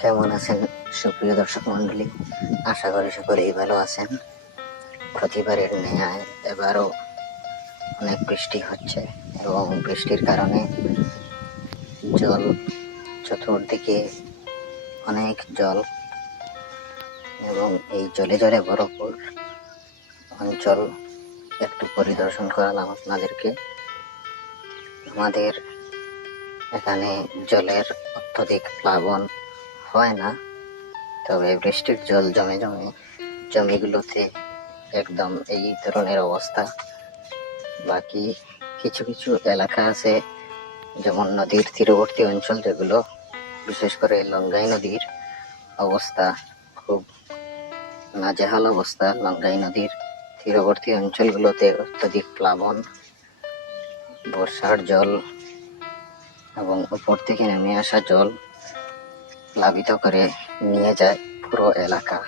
কেমন আছেন সুপ্রিয় দর্শক মন্ডলী? আশা করি সকলেই ভালো আছেন। প্রতিবারের ন্যায় এবারও অনেক বৃষ্টি হচ্ছে এবং বৃষ্টির কারণে জল চতুর্দিকে অনেক জল এবং এই জলে জলে ভরপুর অঞ্চল একটু পরিদর্শন করালাম আপনাদেরকে। আমাদের এখানে জলের অত্যধিক প্লাবন হয় না, তবে বৃষ্টির জল জমে জমে জমিগুলোতে একদম এই ধরনের অবস্থা। বাকি কিছু কিছু এলাকা আছে, যেমন নদীর তীরবর্তী অঞ্চল, যেগুলো বিশেষ করে লঙ্গাই নদীর অবস্থা খুব নাজেহাল অবস্থা। লঙ্গাই নদীর তীরবর্তী অঞ্চলগুলোতে অত্যধিক প্লাবন, বর্ষার জল এবং উপর থেকে নেমে আসা জল প্লাবিত করে নিয়ে যায় পুরো এলাকা।